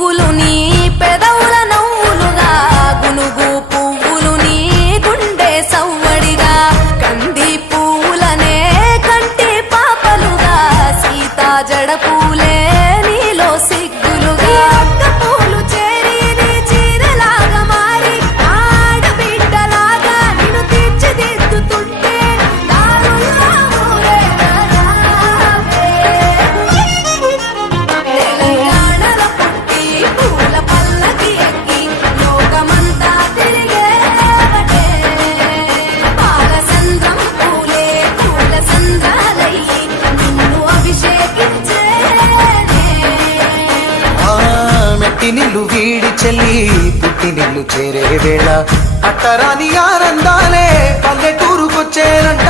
పువ్వులు నీ పెదవుల నవ్వులుగా గునుగు పువ్వులు నీ గుండె సవ్వడిగా కంది పువ్వులనే కంటి పాపలుగా సీతా జడ పూలే నీలో సిగ్గులుగా ఒక్క పూలు చేరి నీ చీరలాగా మారి ఆడబిడ్డలాగా నిన్ను తీర్చిదిద్దుతుంటే దారుల్లా ఊరేగారావే. తెలంగాణలో పుట్టి పూల పల్లకి ఎక్కి లోకమంతా తిరిగేవటే. పాలసంద్రం పూలే పూల సంద్రాలయ్యి నిన్ను అభిషేకించేనే. మెట్టి నిల్లు వీడి చెల్లి పుట్టి నిల్లు చేరే వేళ అట్టరాని ఆనందాలే పల్లెటూరుకొచ్చేనంట.